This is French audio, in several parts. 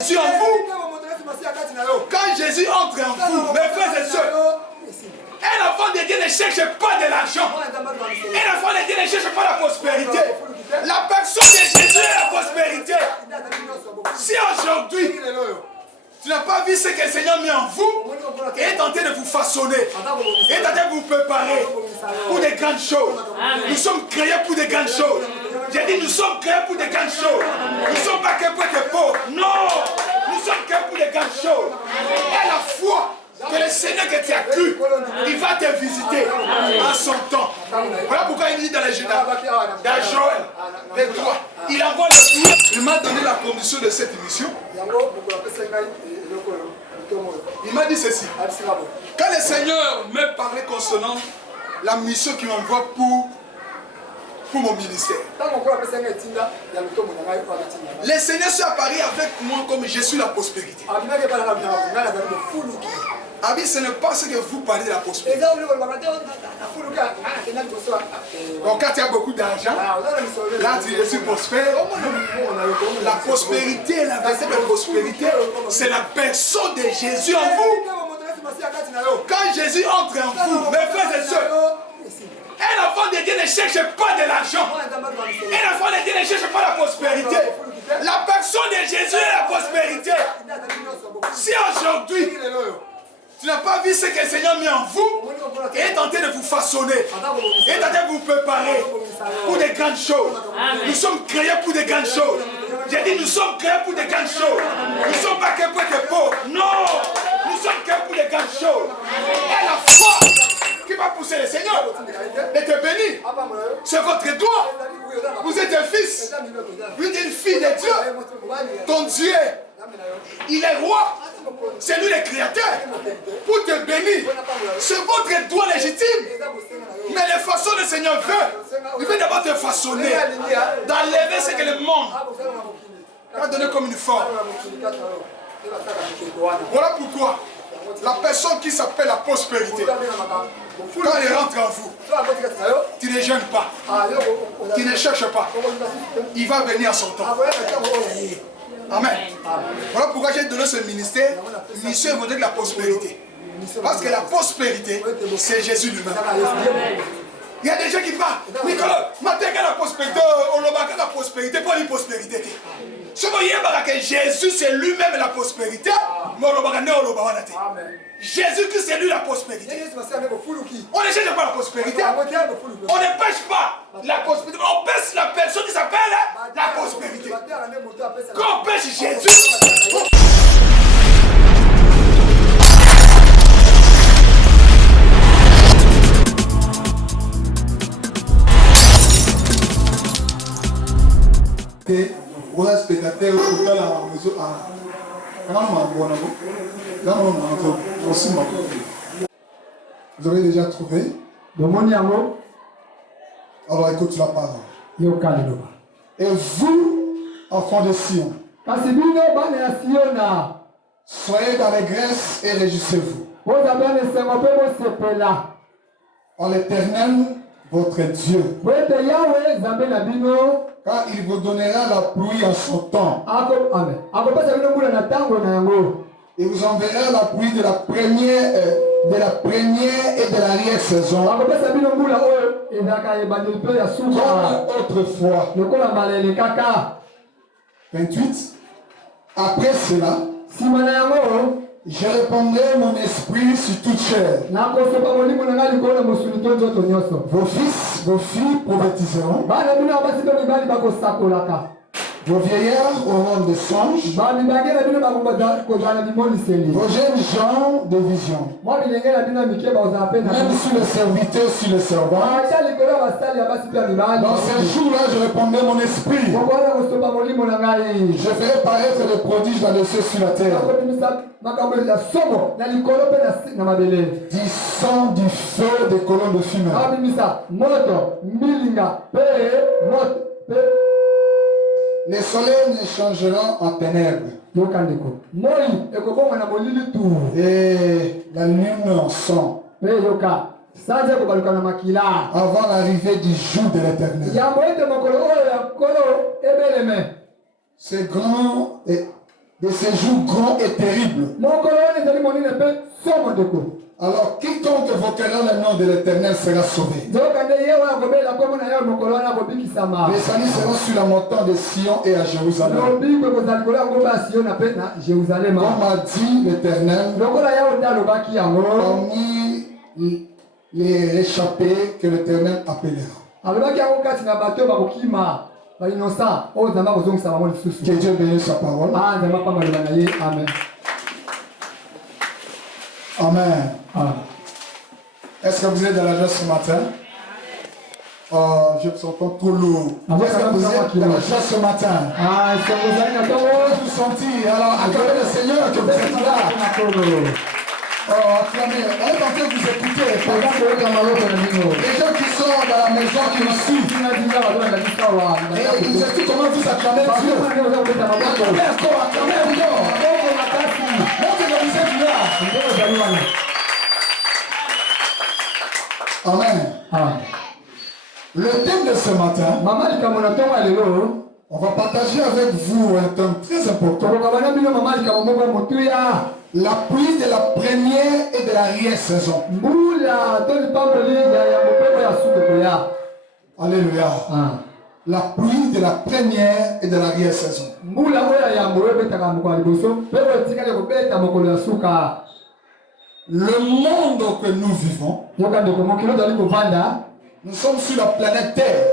Jésus en vous. Quand Jésus entre en vous, mes frères et sœurs, un enfant de Dieu ne cherche pas de l'argent. Un enfant de Dieu ne cherche pas la prospérité. La personne de Jésus est la prospérité. Si aujourd'hui, tu n'as pas vu ce que le Seigneur met en vous, et est en train de vous façonner, et est en train de vous préparer pour des grandes choses. Nous sommes créés pour des grandes choses. J'ai dit, nous sommes créés pour des grandes choses. Nous ne sommes pas créés pour être pauvres. Non, nous sommes créés pour des grandes choses. Et la foi que le Seigneur que tu as cru, il va te visiter en son temps. Voilà pourquoi il dit dans Joël 23, il envoie le tour. Il m'a donné la commission de cette mission. Il m'a dit ceci. Quand le Seigneur me parlait concernant la mission qu'il m'envoie pour mon ministère, le Seigneur s'est apparu avec moi comme je suis la prospérité. Abi, ce n'est pas ce que vous parlez de la prospérité. Donc quand tu as beaucoup d'argent, là tu es prospère. La prospérité, la véritable prospérité, c'est la personne de Jésus en vous. Quand Jésus entre en vous, mes frères et sœurs, un enfant de Dieu ne cherche pas de l'argent. Un enfant de Dieu ne cherche pas la prospérité. La personne de Jésus est la prospérité. Si aujourd'hui, tu n'as pas vu ce que le Seigneur met en vous, et est en train de vous façonner, et est en train de vous préparer pour des grandes choses. Nous sommes créés pour des grandes choses. J'ai dit, nous sommes créés pour des grandes choses. Nous ne sommes pas créés pour être pauvres. Non, nous sommes créés pour des grandes choses. Et la foi qui va pousser le Seigneur de te bénir, c'est votre droit. Vous êtes un fils, vous êtes une fille de Dieu. Ton Dieu, il est roi. C'est lui le créateur. Pour te bénir, c'est votre droit légitime. Mais la façon le Seigneur veut, il veut d'abord te façonner, d'enlever ce que le monde a donné comme une forme. Voilà pourquoi la personne qui s'appelle la prospérité, quand elle rentre en vous, tu ne gênes pas, tu ne cherches pas, il va venir à son temps. Amen. Voilà pourquoi j'ai donné ce ministère, mission évoquée de la prospérité. Parce que la prospérité, c'est Jésus lui-même. Il y a des gens qui parlent, Nicolas, matin la prospérité, on l'a la prospérité, pas une prospérité. Ce que Jésus, c'est lui-même la prospérité, mais on l'a Jésus qui c'est lui la prospérité. On ne cherche pas la prospérité. On ne pêche pas la prospérité. On pêche la personne qui s'appelle la prospérité. Quand on pêche Jésus, voilà spectateur au la maison vous avez déjà trouvé? Alors écoute la parole. Et vous, enfants de Sion, soyez dans l'allégresse et réjouissez-vous en l'Éternel, votre Dieu. Car il vous donnera la pluie en son temps. Il vous enverra la pluie de la première et de l'arrière-saison. Comme autrefois. 28. Après cela, je répandrai mon esprit sur toute chair. Vos fils, vos filles prophétiseront. Vos vieillards auront des songes. Vos jeunes gens de visions. Même sur les serviteurs, sur les servants. Dans ces jours-là, je répandrai mon esprit. Je ferai paraître des prodiges dans le ciel sur la terre. Du sang, du feu, des colonnes de fumée. Les soleils ne changeront en ténèbres. Et la lune en sang. Avant l'arrivée du jour de l'Éternel. C'est grand et de ces jours grands et terribles. Alors, quiconque invoquera le nom de l'Éternel sera sauvé. Les saints seront sur la montagne de Sion et à Jérusalem. Comme a dit l'Éternel, parmi les échappés que l'Éternel appellera. Que Dieu bénisse sa parole. Amen. Amen. Est-ce que vous êtes dans la joie ce matin? Oh, je me sens trop lourd. Est-ce que vous êtes dans la joie ce matin? Vous sentir? Alors, acclamez le Seigneur que vous êtes là. Oh, acclamez. On est en train de vous écouter. Les gens qui sont dans la maison, qui nous suivent. Et ils écoutent comment vous acclamez Dieu. Acclamez encore, acclamez encore. Montrez que vous êtes là. Amen. Le thème de ce matin, on va partager avec vous un thème très important. La pluie de la première et de l'arrière-saison. Alléluia. La pluie de la première et de l'arrière-saison. Le monde que nous vivons, nous sommes sur la planète Terre.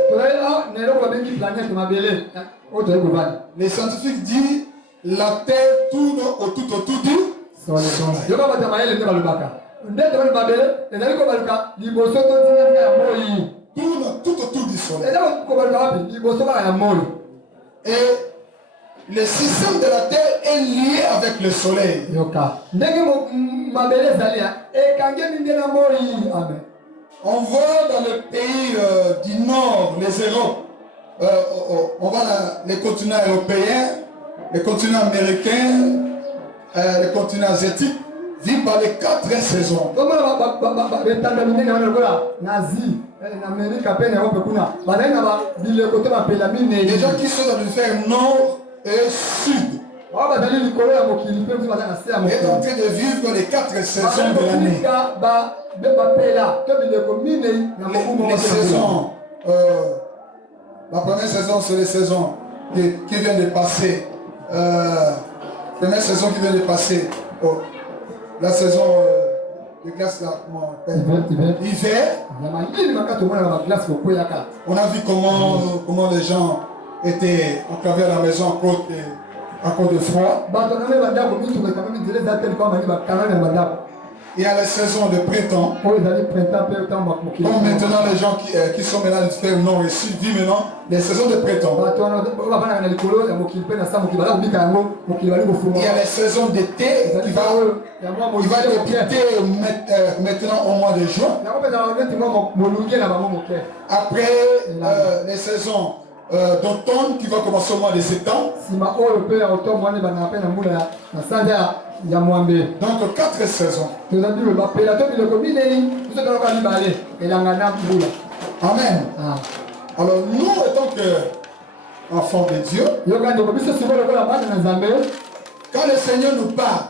Les scientifiques disent la Terre tourne autour du Soleil. Tourne tout autour du Soleil. Et le système de la Terre est lié avec le Soleil. On voit dans le pays du Nord, les Europes, on voit les continents européens, les continents américains, les continents asiatiques vivent par les 4 saisons. Les gens qui sont dans l'hémisphère nord et sud est en train de vivre les 4 saisons de l'année. Les saisons, la première saison, c'est les saisons qui viennent de passer. Première saison qui vient de passer. La saison de glace, là, comment on appelle? Hiver. On a vu comment les gens étaient enclavés à la maison à cause de froid. Il y a la saison de printemps. Comme maintenant les gens qui sont maintenant l'hémisphère nord et sud vivent maintenant les saisons de printemps. Il y a les saisons d'été qui va débuter maintenant au mois de juin. Après les saisons d'automne qui va commencer au mois de septembre. Donc 4 saisons. Amen. Alors nous, étant qu'enfants de Dieu, quand le Seigneur nous parle,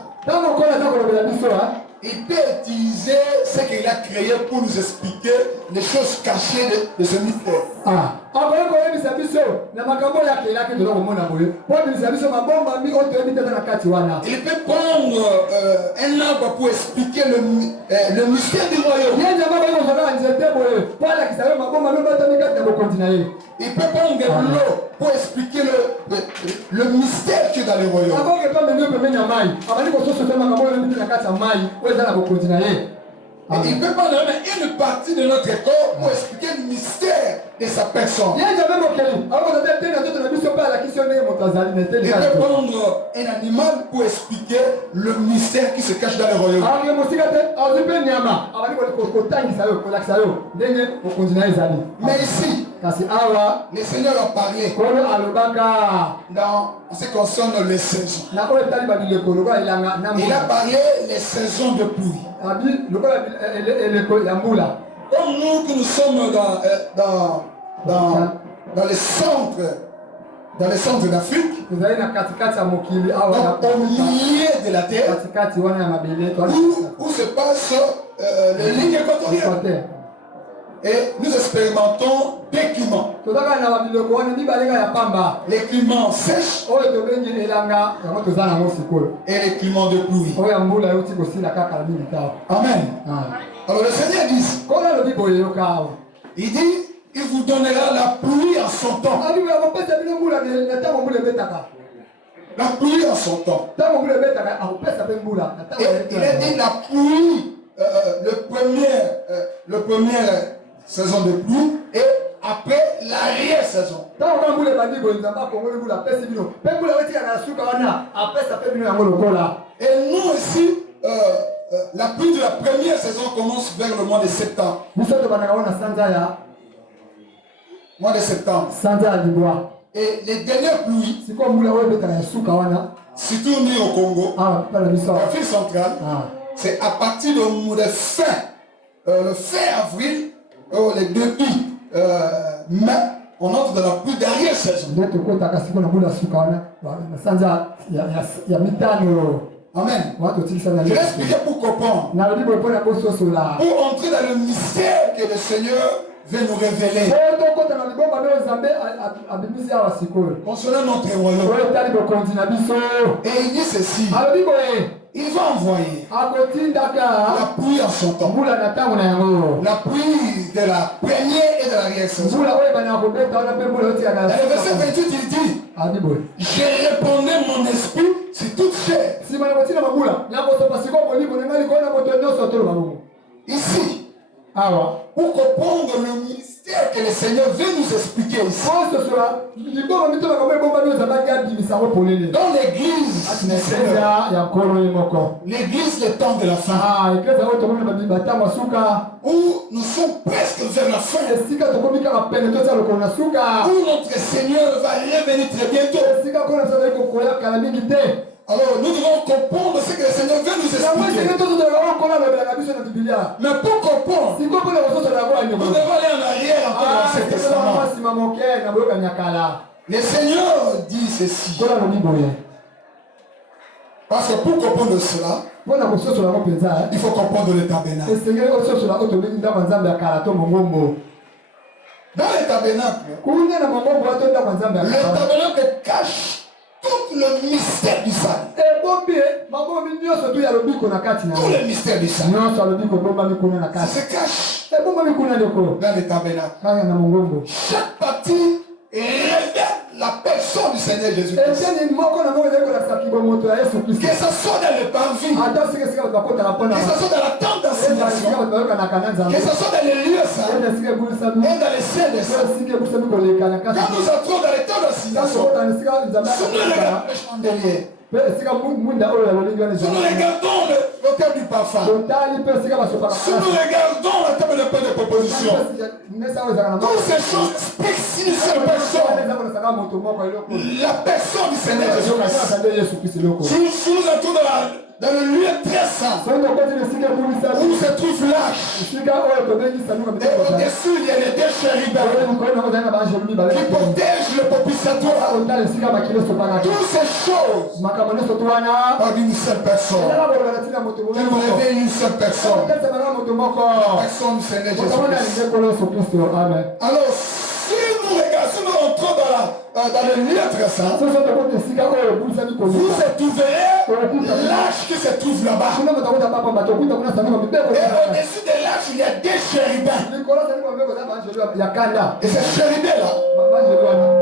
il peut utiliser ce qu'il a créé pour nous expliquer les choses cachées de ce mystère. Il peut prendre un arbre pour expliquer le mystère du royaume. Il peut prendre de l'eau pour expliquer le mystère qui est dans le royaume. Et il peut prendre une partie de notre corps pour expliquer le mystère de sa personne. Il peut prendre un animal pour expliquer le mystère qui se cache dans le royaume. Mais ici, le Seigneur a parlé en ce qui concerne les saisons. Il a parlé des saisons de pluie. Comme nous qui nous sommes dans le centre dans le centre d'Afrique, donc au milieu de la terre, où se passe le ligne équatoriale. Et nous expérimentons deux climats. Les climats sèches et les climats de pluie. Amen. Alors le Seigneur dit, il dit, il vous donnera la pluie en son temps. La pluie en son temps. Et il a dit la pluie, le premier saison de pluie et après l'arrière-saison. Et nous ici, la pluie de la première saison commence vers le mois de septembre. Mois de septembre. Et les dernières pluies, surtout au Congo, l'Afrique centrale, c'est à partir du mois de le fin avril, le début mai, on entre dans la pluie d'arrière-saison. Amen. Je vais expliquer pour comprendre. Pour entrer dans le mystère que le Seigneur veut nous révéler concernant notre royaume. Et il dit ceci. Il va envoyer la pluie en son temps. La pluie de la première et de l'arrière-saison. Dans le verset 28, il dit, j'ai répandu mon esprit sur toute chair. Ici, pour comprendre le mystère que le Seigneur veut nous expliquer ici. Dans l'église, l'église, le temps de la fin, où nous sommes presque vers la fin, où notre Seigneur va revenir très bientôt. Alors nous devons comprendre ce que le Seigneur veut nous expliquer. Mais pour comprendre, nous devons aller en arrière encore dans l'Ancien Testament. Le Seigneur dit ceci. Parce que pour comprendre cela, il faut comprendre le tabernacle. Dans le tabernacle, le tabernacle cache tout le mystère du salut. Tout le mystère du salut. Ça se cache dans le tabernacle. Chaque partie révèle la personne du Seigneur Jésus-Christ. Que ce soit dans le parvis, que ce soit dans la tente d'assignation, que ce soit dans les lieux saints, et dans les cieux des saints. Quand nous entrons dans les temps d'assignation, si nous regardons le chandelier, si nous regardons l'autel du parfum, si nous regardons la table de pain de proposition, toutes ces choses expliquent si une seule personne, la personne du Seigneur Jésus-Christ. Si nous entrons dans le lieu très saint, où se trouve l'arche, et au-dessus il y a les deux chérubins qui protègent le propitiatoire. Toutes ces choses par une seule personne. Qui nous révèle une seule personne. La personne du Seigneur Jésus-Christ. Alors, si nous entrons dans le lieu très saint, vous êtes ouverts l'arche qui se trouve là-bas. Et au-dessus de l'arche, il y a des chérubins. Et ces chérubins-là,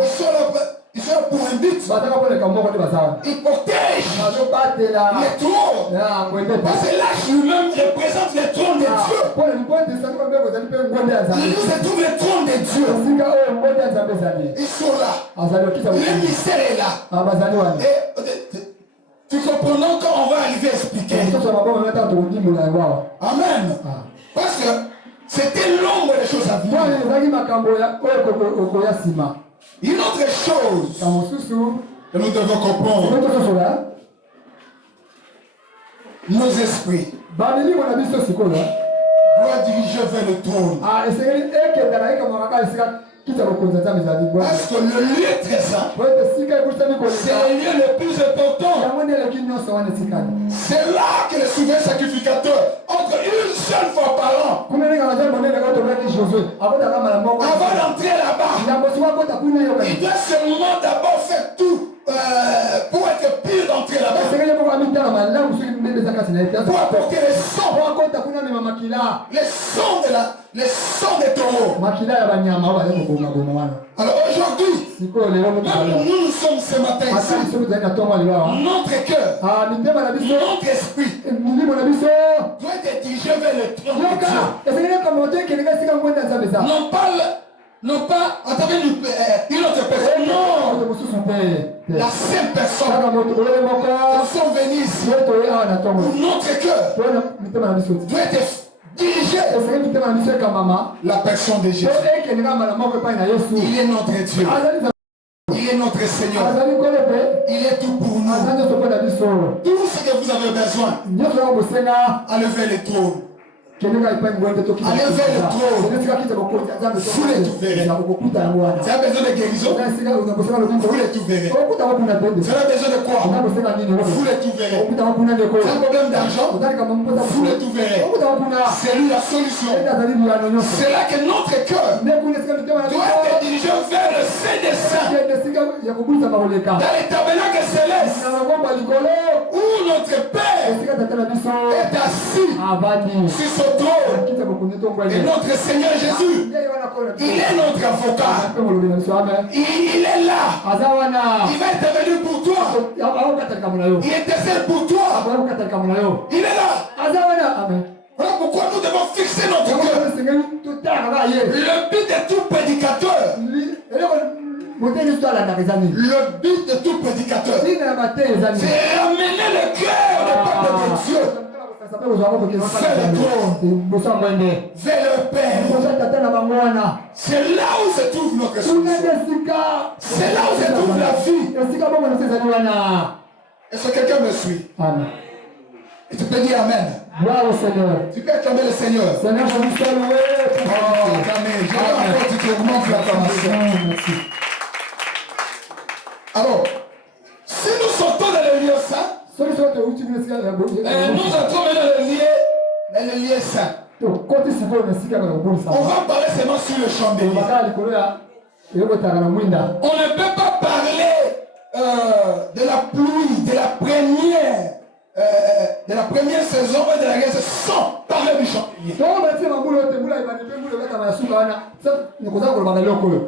ils sont là pour un but. Ils protègent les trônes. Parce que l'arche lui-même représente les trônes de Dieu. Nous se trouve les trônes de Dieu. Ils sont là. Le mystère est là. Et tu comprends quand on va arriver à expliquer. Amen. Parce que c'était l'ombre des choses à venir. Une autre chose que nous devons comprendre, nos esprits doivent diriger vers le trône. Parce que le lieu très saint, c'est le lieu le plus important. C'est là que le souverain sacrificateur entre une seule fois par an. Avant d'entrer là-bas, il doit seulement d'abord faire tout pour être pur d'entrer là-bas. Pour apporter les sons des taureaux. Alors aujourd'hui, nous sommes ce matin ici. Notre cœur, notre esprit doit être dirigé vers le trône de Dieu. Non pas, attendez, une autre personne. Non, la seule personne. Nous sommes venus ici. Notre cœur doit être dirigé. La personne de Jésus. Il est notre Dieu. Il est notre Seigneur. Il est tout pour nous. Tout ce que vous avez besoin, allez vers le trône. Allez vers le trône. Vous les trouverez. Tu as besoin de guérison. Vous les trouverez. Tu as besoin de quoi? Vous les trouverez. Tu as un problème d'argent. Vous les trouverez. C'est lui la solution. C'est là que notre cœur doit être dirigé vers le Saint des Saints. Dans les tabernacles célestes où notre Père est assis sur son trône. Et notre Seigneur Jésus, il est notre avocat. Il est là. Il va intervenir pour toi. Il intercède pour toi. Il est là. Voilà pourquoi nous devons fixer notre cœur. Le but de tout prédicateur. Le but de tout prédicateur, c'est ramener le cœur du peuple de Dieu vers le trône, vers le Père. C'est là où se trouve notre solution. C'est là où se trouve la vie. Est-ce que quelqu'un me suit? Amen. Et tu peux dire Amen. Tu peux acclamer le Seigneur. Seigneur, je vous salue. Oh, Amen. Je vais encore tu te remontes la formation. Merci. Alors, si nous sortons dans le lieu saint, nous entrons dans le lieu saint. On va parler seulement sur le chandelier. On ne peut pas parler de la pluie, de la première saison et de la guerre sans parler du chandelier.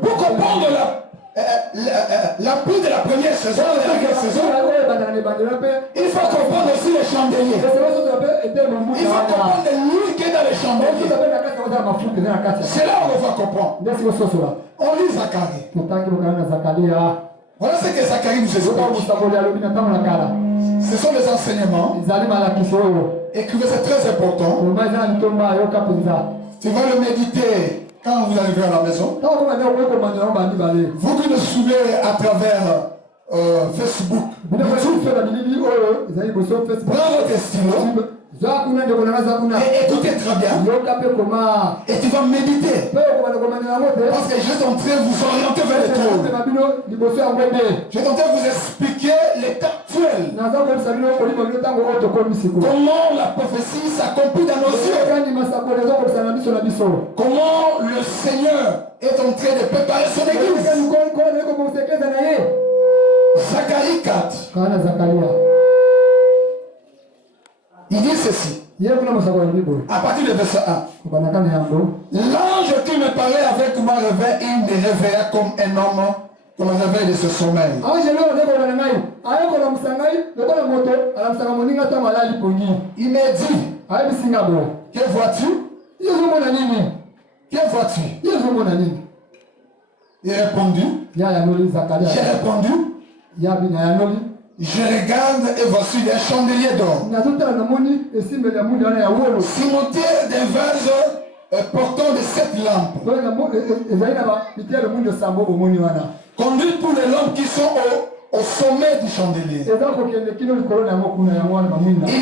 Pour comprendre la pluie de la première saison et de la deuxième saison, il faut comprendre aussi les chandeliers. Il faut comprendre l'huile qui est dans les chandeliers. C'est là où on va comprendre. On lit Zacharie. Voilà ce que Zacharie nous explique. Ce sont des enseignements. Écrivez, c'est très important. Tu vas le méditer. Quand vous arrivez à la maison, vous qui nous suivez à travers Facebook, prenez votre stylo et écoutez très bien. Et tu vas méditer. Parce que je suis en train de vous orienter vers le trône. Je suis en train de vous expliquer l'état actuel. Comment la prophétie s'accomplit dans nos yeux. Comment le Seigneur est en train de préparer son église. Zacharie 4. Il dit ceci. À partir du verset 1. L'ange qui me parlait avec moi réveille, il me réveilla comme un homme comme un réveil de ce sommeil. Il m'a dit, que vois-tu? Que vois-tu? Il a répondu, j'ai répondu, je regarde et voici des chandeliers d'or. Cimetière d'un vase portant de 7 lampes. Conduite pour les lampes qui sont au sommet du chandelier. Il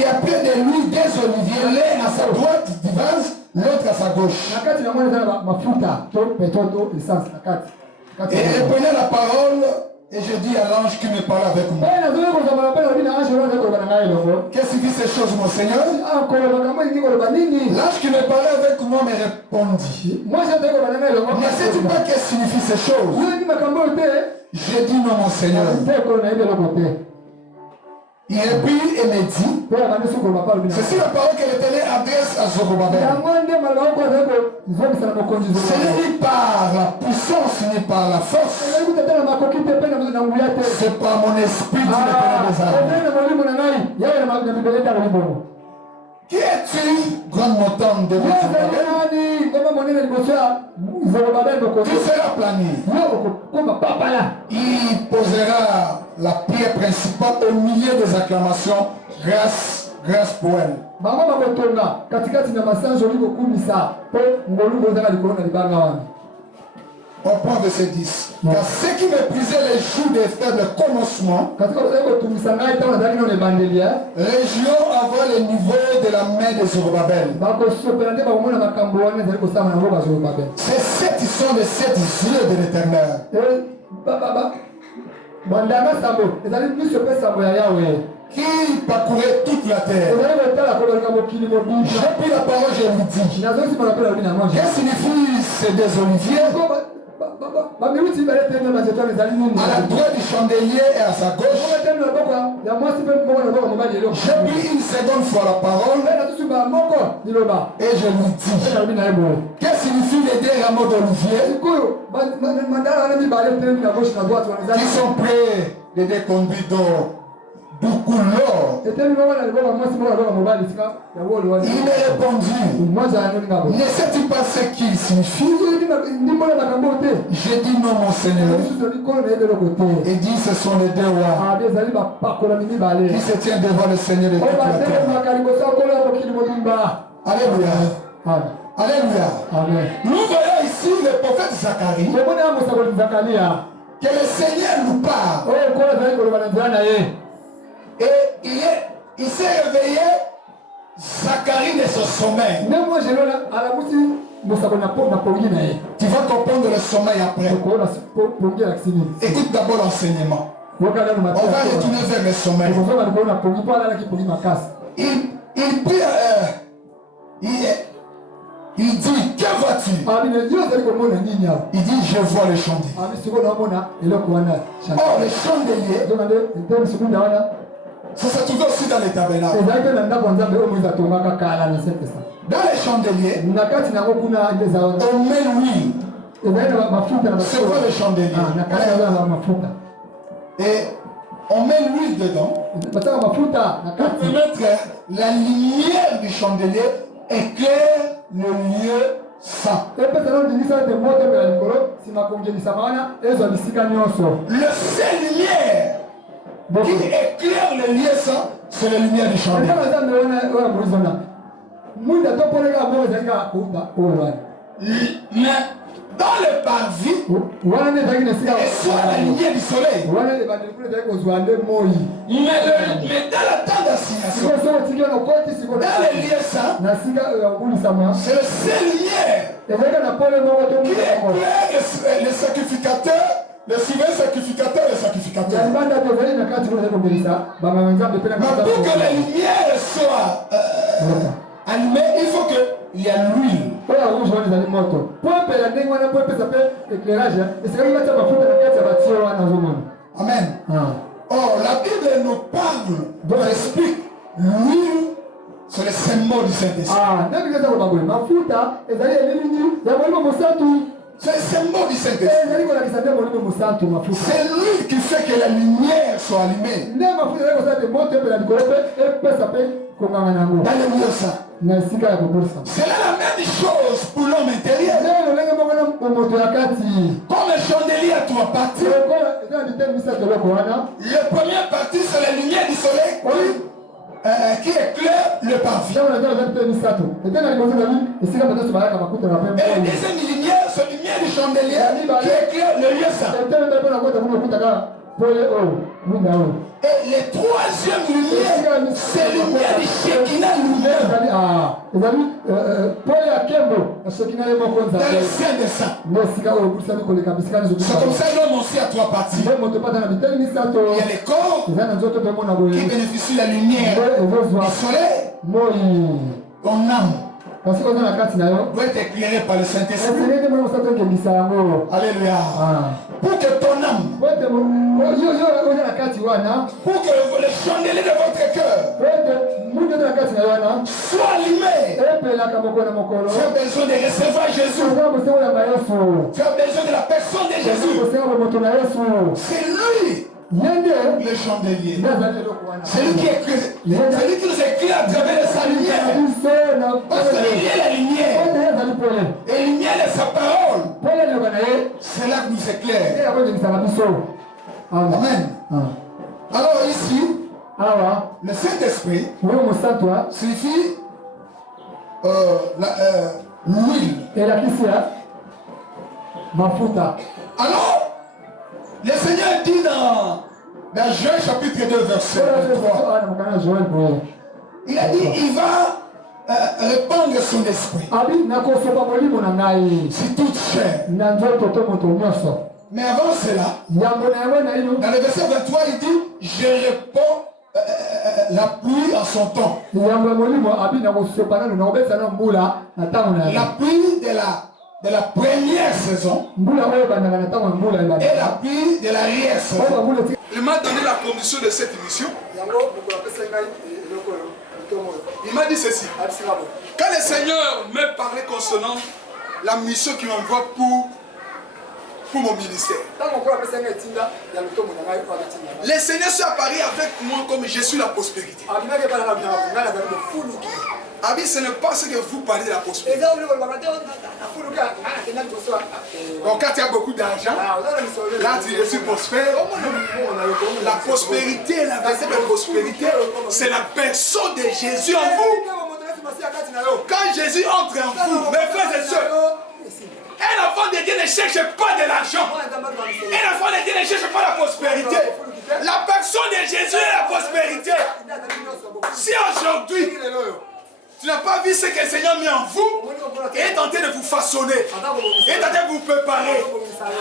y a près de lui des oliviers, l'un à sa droite du vase l'autre à sa gauche. Et il prenait la parole et je dis à l'ange qui me parlait avec moi. Qu'est-ce qui fait ces choses, mon Seigneur? L'ange qui me parlait avec moi me répondit. Ne sais-tu pas qu'est-ce que signifient ces choses? J'ai dit non, mon Seigneur. Il réprit et me dit, ceci la parole que l'Éternel adresse à Zorobabel. Ce n'est ni par la puissance ni par la force, c'est par mon esprit, dit l'Éternel des armées. Qui es-tu, grande montagne de Zorobabel? Tu seras plané. Il posera la pierre principale au milieu des acclamations, grâce pour elle. On prend verset 10. Car ceux qui méprisaient les jours des faibles commencements, région envoie le niveau de la main de Zorobabel. Ces sept sont les sept yeux de l'Éternel. Qui parcourait toute la terre. J'ai pris la parole, je lui dis. Qu'est-ce que signifie ces deux oliviers? À la droite du chandelier et à sa gauche. J'ai pris une seconde fois la parole et je lui dis, qu'est-ce que signifie les deux rameaux d'olivier qui sont prêts de déconduire d'or? Beaucoup l'or. Il me répondit, ne sais-tu pas ce qu'il signifie? J'ai dit non, mon Seigneur. Et dit, ce sont les deux rois qui se tiennent devant le Seigneur de toute la terre. Alléluia. Alléluia. Nous voyons ici le prophète Zacharie, que le Seigneur nous parle. Et il s'est réveillé, Zacharie de son sommeil. Tu vas comprendre le sommeil après. Écoute d'abord l'enseignement. On va retourner vers le sommeil. Il dit, que vois-tu? Il dit, je vois le chandelier. Oh, le chandelier, ça se trouve aussi dans les tabernacles. Dans les chandeliers, on met l'huile. C'est quoi le chandelier? Et on met l'huile dedans. On peut mettre la lumière du chandelier éclaire le lieu saint. Le seul lumière qui éclaire le lieu saint, c'est la lumière du chandelier. Mais dans le parvis, et soit la lumière du soleil. Mais dans la tente d'assignation, dans les lieux saints, c'est le seul lumière qui éclaire les sacrificateurs, les souverains sacrificateurs et les sacrificateurs. Mais pour que la lumière soit allumée, il faut qu'il y ait l'huile. Amen. Oh, la Bible nous parle, nous explique l'huile, c'est le symbole du Saint-Esprit. C'est le symbole du Saint-Esprit. C'est l'huile qui fait que la lumière soit allumée. Dans le lieu saint. C'est la même chose pour l'homme intérieur. Comme le chandelier a trois parties. La première partie, c'est la lumière du soleil qui éclaire le parvis. Et la deuxième lumière, c'est la lumière du chandelier qui éclaire le lieu saint. Et le troisième lumière, c'est la lumière de Shekinah lui-même. Dans le sein des saints. C'est comme ça l'homme aussi à trois parties. Il y a les corps qui bénéficient de la lumière du soleil. Ton âme doit être éclairée par le Saint-Esprit. Alléluia. Pour que ton âme, pour que le chandelier de votre cœur soit allumé, tu as besoin de recevoir Jésus. Tu as besoin de la personne de Jésus. C'est lui le chandelier. C'est lui qui nous éclaire à travers de sa lumière. Parce qu'il est la lumière. Et la lumière de sa parole, c'est là que nous éclaire. Amen. Alors ici, le Saint-Esprit signifie l'huile. Alors, le Seigneur dit dans Joël chapitre 2 verset 3, il a dit il va répandre son esprit sur toute chair. Mais avant cela, dans le verset 23, il dit je réponds la pluie en son temps. La pluie de la première saison et la pluie de l'arrière-saison. Il m'a donné la commission de cette émission. Il m'a dit ceci. Quand le Seigneur me parlait concernant la mission qu'il m'envoie pour mon ministère, le Seigneur s'est apparu avec moi comme je suis la prospérité. Abi, ce n'est pas ce que vous parlez de la prospérité. Donc quand tu as beaucoup d'argent, là tu es prospère. La prospérité, la véritable prospérité, c'est la personne de Jésus en vous. Quand Jésus entre en vous, mes frères et sœurs, un enfant de Dieu ne cherche pas de l'argent. Un enfant de Dieu ne cherche pas la prospérité. La personne de Jésus est la prospérité. Si aujourd'hui, tu n'as pas vu ce que le Seigneur met en vous, il est tenté de vous façonner, il est tenté de vous préparer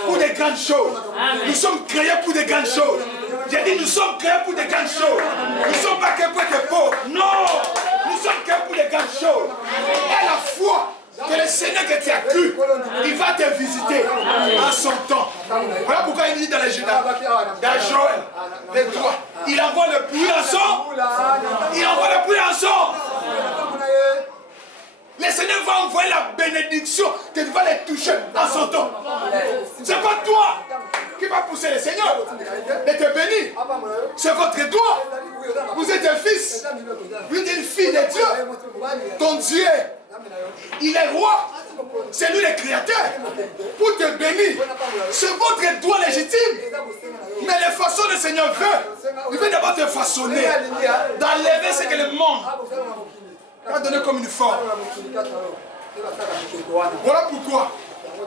pour des grandes choses. Nous sommes créés pour des grandes choses. J'ai dit nous sommes créés pour des grandes choses. Nous ne sommes pas créés pour être pauvres. Non, nous sommes créés pour des grandes choses. Et la foi que le Seigneur que tu as cru, il va te visiter en son temps. Voilà pourquoi il dit dans les Judas, dans Joël, les trois, il envoie le pluie en son. Il envoie le pluie en son. Le Seigneur va envoyer la bénédiction que tu vas les toucher en son temps. C'est pas toi qui va pousser le Seigneur de te bénir. C'est votre droit. Vous êtes un fils. Vous êtes une fille de Dieu. Ton Dieu, il est roi. C'est lui le créateur. Pour te bénir. C'est votre droit légitime. Mais la façon le Seigneur veut, il veut d'abord te façonner, d'enlever ce que le monde va donner comme une forme. Voilà pourquoi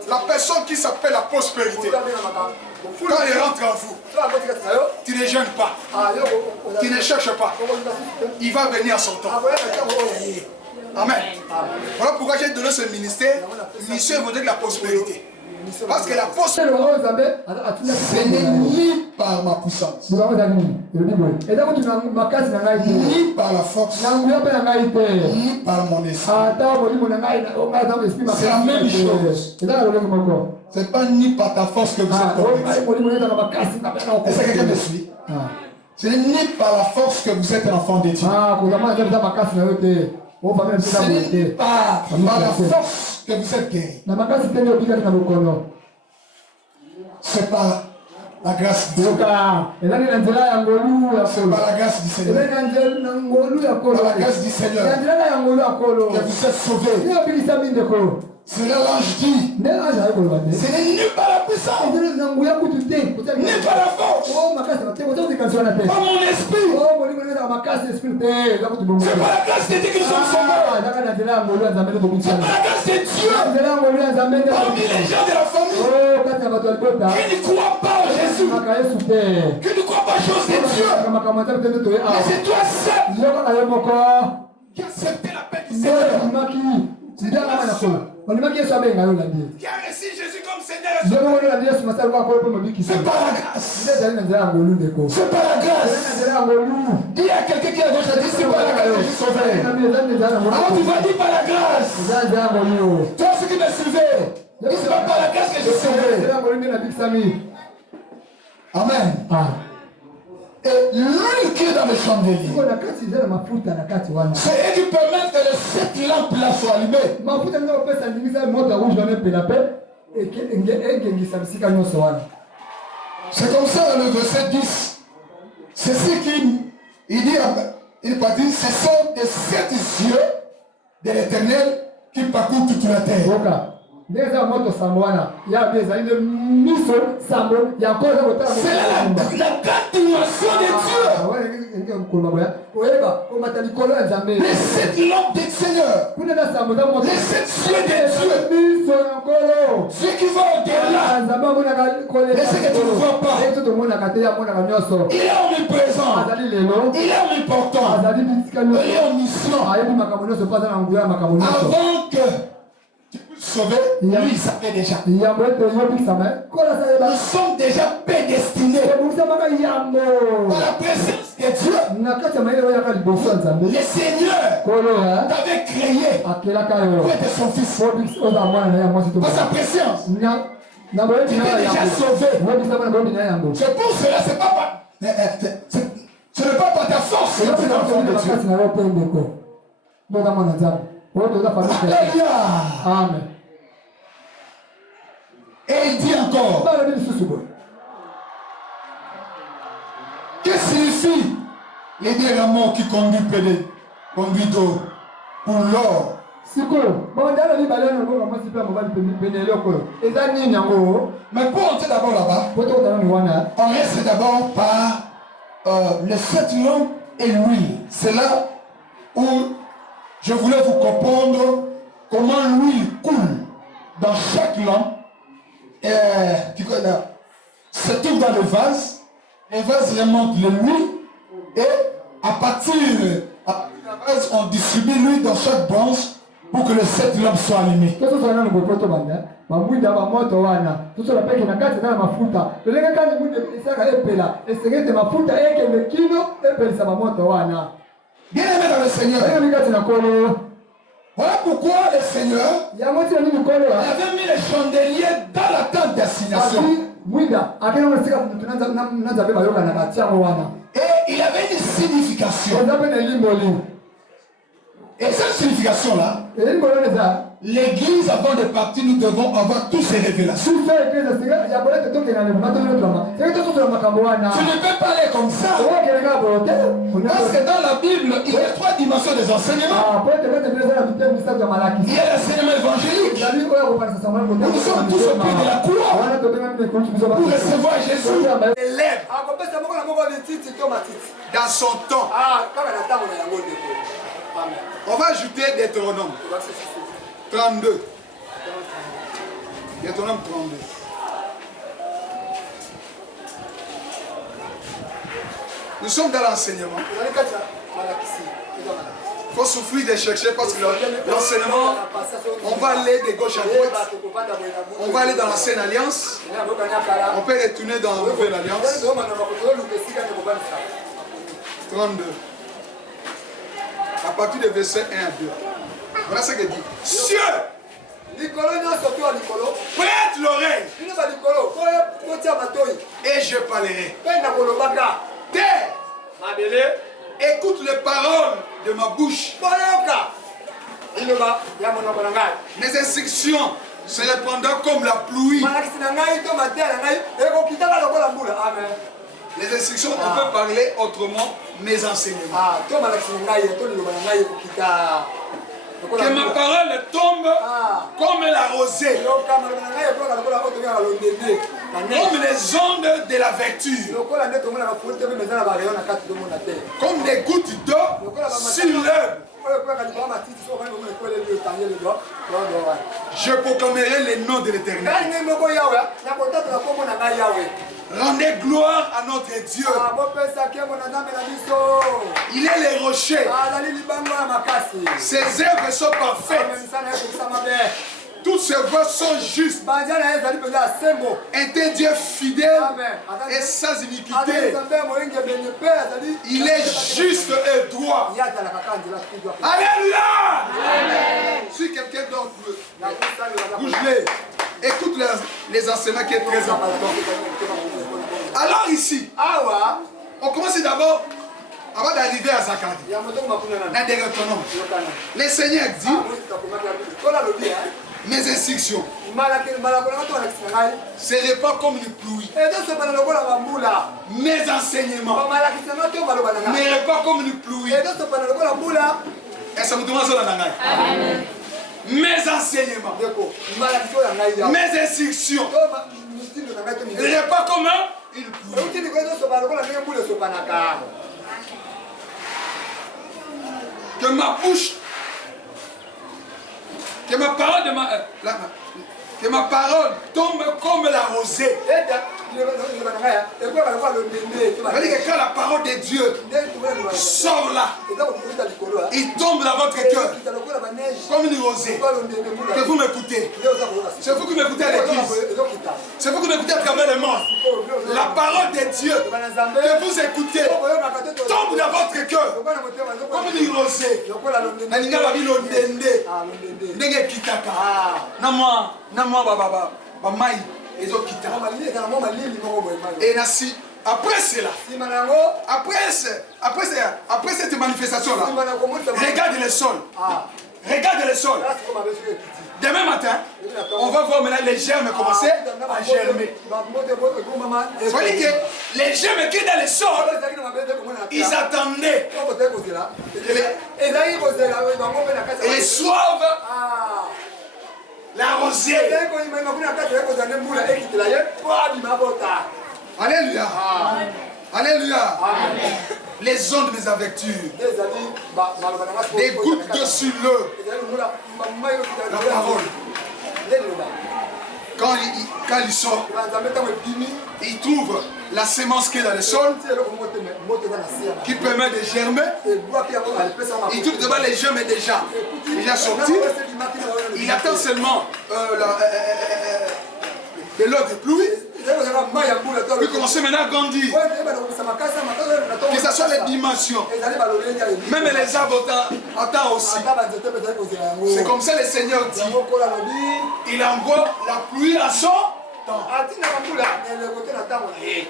la personne qui s'appelle la prospérité, quand elle rentre en vous, tu ne gênes pas, tu ne cherches pas, il va venir à son temps. Amen. Voilà pourquoi j'ai donné ce ministère, mission évoquée de la prospérité. Parce que la prospérité, ce n'est ni par ma puissance, ni par la force, ni par mon esprit. C'est la même chose. Ce n'est pas ni par ta force que vous êtes convertis. Est-ce que quelqu'un me suit? Ce n'est ni par la force que vous êtes un enfant de Dieu. Ce n'est pas par la force que vous êtes guéri. C'est par la grâce du Seigneur. C'est par la grâce du Seigneur. Par la grâce du Seigneur que vous êtes sauvés. C'est là l'ange dit. Ce n'est ni par la puissance, ni par la force, par mon esprit. C'est par la grâce de Dieu que nous sommes sauvés. C'est par la grâce de Dieu. Parmi les gens de la famille qui ne croient pas en Jésus, Jésus. Que tu ne crois pas chose de Dieu. Mais c'est toi seul qui a accepté la paix du Seigneur. Qui a reçu Jésus comme Seigneur. C'est par la grâce. C'est par la grâce. Il y a quelqu'un qui a déjà dit c'est par la grâce que je suis sauvé. Alors tu vas dire par la grâce. Toi ceux qui me suivez, c'est pas par la grâce que je suis sauvé. Amen. Et l'huile qui est dans le chandelier, c'est elle qui permet que cette lampe-là soit allumée. C'est comme ça dans le verset 10. C'est ce qu'il dit, il va dire, ce sont les 7 yeux de l'Éternel qui parcourent toute la terre. C'est la grande dimension de Dieu. Les 7 lampes du Seigneur. Les 7 yeux de Dieu. Ceux qui vont au-delà. Et ceux que tu ne vois pas. Il est omniprésent. Il est omnipotent. Il est omniscient. Avant que sauvé, lui il savait déjà. Nous sommes déjà prédestinés par la présence de Dieu. Le Seigneur t'avait créé pour être son fils. Par sa présence, tu es déjà sauvé. C'est pour cela, ce n'est pas par ta force que tu es enfant de Dieu. Alléluia. Amen. Et il dit encore, que signifie les déraments qui conduit d'eau pour l'or? Mais pour entrer d'abord là-bas, on reste d'abord par les 7 lampes et l'huile. C'est là où je voulais vous comprendre comment l'huile coule dans chaque lampe. Se trouve dans le vase remonte l'huile et à partir du vase on distribue l'huile dans chaque branche pour que les 7 lampes soient allumées. Bien aimé dans le Seigneur. Voilà pourquoi le Seigneur avait mis les chandeliers dans la tente d'assignation. Et il avait une signification. Et cette signification-là, l'église avant de partir, nous devons avoir toutes ces révélations. Tu ne peux pas aller comme ça. Parce que dans la Bible, il y a 3 dimensions des enseignements. Il y a l'enseignement évangélique. Nous sommes tous au pied de la croix pour recevoir Jésus. Élève dans son temps. On va ajouter Deutéronome 32. Deutéronome 32. Nous sommes dans l'enseignement. Il faut souffrir de chercher parce que l'enseignement, on va aller de gauche à droite. On va aller dans l'ancienne alliance. On peut retourner dans la nouvelle alliance. 32. À partir du verset 1 à 2. Voilà ce qu'il dit. Cieux, prête l'oreille et je parlerai. Terre, écoute les paroles de ma bouche. Mes instructions se répandront comme la pluie. Les instructions, on peut parler autrement, mes enseignements. Que ma parole tombe comme la rosée, comme les ondes de la vertu, comme des gouttes d'eau sur l'herbe. Je proclamerai les noms de l'Éternel. Rendez gloire à notre Dieu. Il est le rocher. Ses œuvres sont parfaites. Toutes ses voies sont justes. Est un Dieu fidèle et sans iniquité. Il est juste et droit. Alléluia. Si quelqu'un d'autre bouge-les. Écoute les enseignements qui est très important. Alors ici, on commence d'abord, avant d'arriver à Zacharie. Un des retournants. Le Seigneur dit, mes instructions, ce n'est pas comme une pluie. Mes enseignements, ce n'est pas comme une pluie. Et ça me demande ça dans la Amen. Mes enseignements, mes instructions, ce n'est pas comme une pluie. Que ma bouche, que ma parole tombe comme la rosée. C'est-à-dire que quand la parole de Dieu sort là, il tombe dans votre cœur comme une rosée. Que vous m'écoutez. C'est vous qui m'écoutez à l'église. C'est vous qui m'écoutez à travers le monde. La parole de Dieu que vous écoutez tombe dans votre cœur comme une rosée. Et ainsi, après cela, après cette manifestation-là, regarde le sol. Regarde le sol. Demain matin, on va voir maintenant les germes commencer à germer. Vous voyez que les germes qui sont dans le sol, ils attendaient. Et ils soivent la rosée. Alléluia. Alléluia. Les ondes de mes avertures, des gouttes de sur l'eau, la parole. Quand il sort, il trouve la sémence qui est dans le sol, qui permet de germer. Il trouve devant les germes déjà sortis. Il attend seulement de l'eau de pluie. Il commence maintenant à grandir. Que ce soit les dimensions. Même les arbres attendent aussi. C'est comme ça le Seigneur dit. Il envoie la pluie à son temps.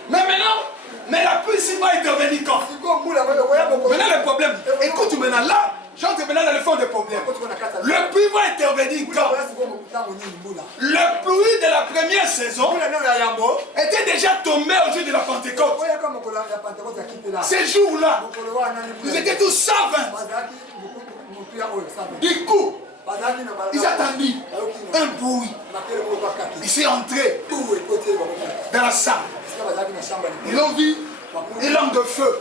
Mais maintenant, la pluie ici va intervenir quand? Maintenant le problème. Écoute maintenant là. J'entre maintenant dans le fond des problèmes. Le pluie va intervenir quand? Le pluie de la première saison était déjà tombé au jour de la Pentecôte. Ces jours-là, nous étions tous 120. Du coup, ils attendaient un bruit. Ils sont entrés dans la salle. Ils l'ont vu. Une langue de feu.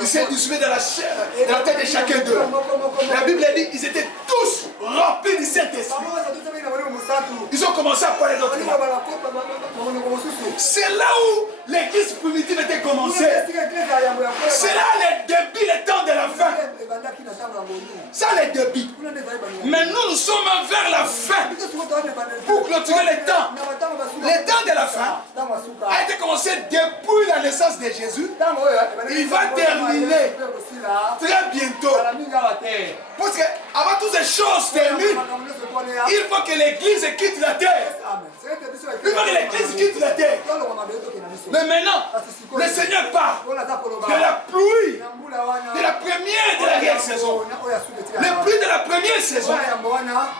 Il s'est dissipé dans la tête de chacun d'eux. La Bible dit qu'ils étaient tous remplis du Saint-Esprit. Ils ont commencé à parler d'autres langues. C'est là où l'église primitive était commencée. C'est là le début, le temps de la fin. Ça, le début. Mais nous sommes vers la fin. Pour clôturer le temps. Le temps de la fin a été commencé depuis la naissance de Jésus. Il va terminer très bientôt. Parce que avant toutes ces choses terminent, il faut que l'église quitte la terre. Il faut que l'église quitte la terre. Mais maintenant, le Seigneur parle de la pluie, de la première de la réelle saison. La pluie de la première saison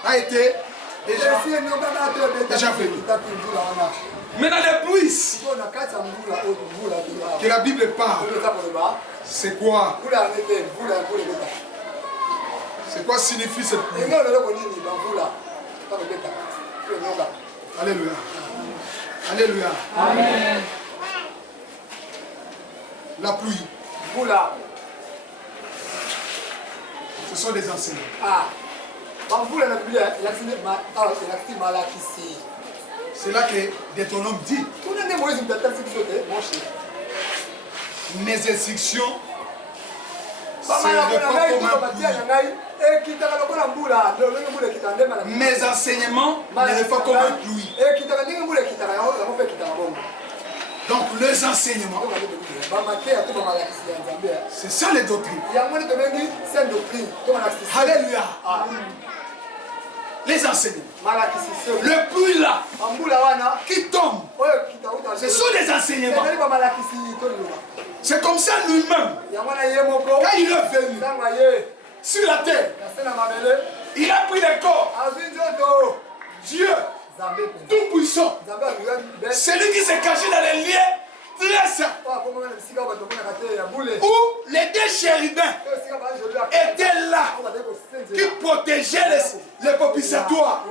a été déjà venu. Maintenant, les pluies que la Bible parle, c'est quoi? C'est quoi signifie cette pluie? Alléluia. Alléluia. Amen. La pluie. Ce sont des enseignants. C'est là que Deutéronome dit. Mes instructions mes enseignements ne pas comme un pluie. Donc les enseignements, c'est ça les doctrines. Alléluia. Les enseignements. Le pluie là qui tombe, ce sont des enseignements. C'est comme ça lui-même. Quand il est venu sur la terre, il a pris le corps. Dieu, tout puissant, c'est lui qui s'est caché dans les lieux très saints. Où les deux chérubins étaient là, qui protégeaient les propitiatoires.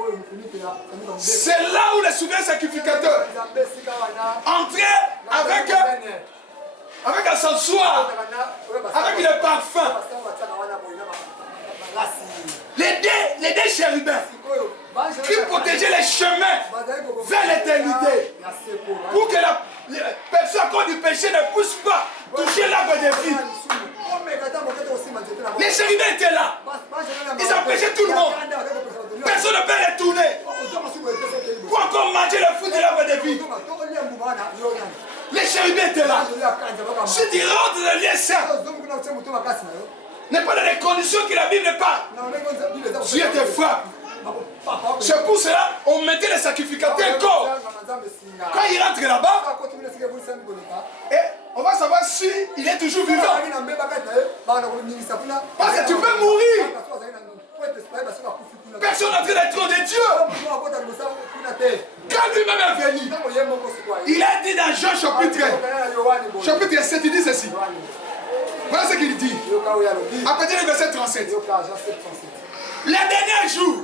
C'est là où les souverains sacrificateurs entraient avec un sensoir, avec le parfum. Les deux chérubins qui protégeaient les chemins vers l'éternité. Pour que la personne à cause du péché ne puisse pas toucher l'arbre de vie. Les chérubins étaient là. Ils empêchaient tout le monde. Personne ne peut retourner pour encore manger le fruit de l'arbre de vie. Les chérubins étaient là. Si tu rentres dans le lieu saint, n'est pas dans les conditions que la Bible parle. Dieu te frappe. C'est pour cela on mettait les sacrificateurs corps. Quand il rentre là-bas, et on va savoir si il est toujours vivant. Parce que tu peux mourir. Personne n'a train d'être de Dieu. Quand lui-même est venu, il a dit dans Jean chapitre 7, il dit ceci. Voilà ce qu'il dit. À partir du verset 37. Les derniers jours,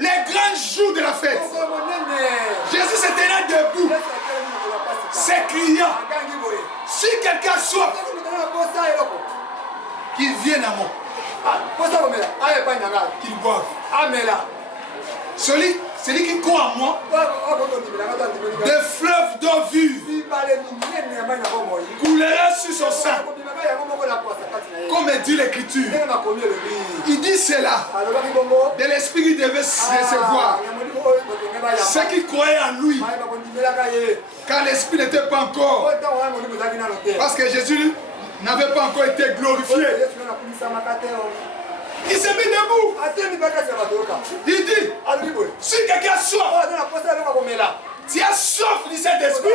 les grands jours de la fête, Jésus se tenait debout, s'écriant, si quelqu'un soif, qu'il vienne à moi, qu'il boive. Celui qui court à moi, des fleuves d'eau vive coulera sur son sein. Comme dit l'Écriture, il dit cela de l'esprit qui devait recevoir ceux qui croyaient en lui, car l'esprit n'était pas encore, parce que Jésus n'avait pas encore été glorifié. Il s'est mis debout. Il dit, si quelqu'un soif, tu as soif du Saint-Esprit,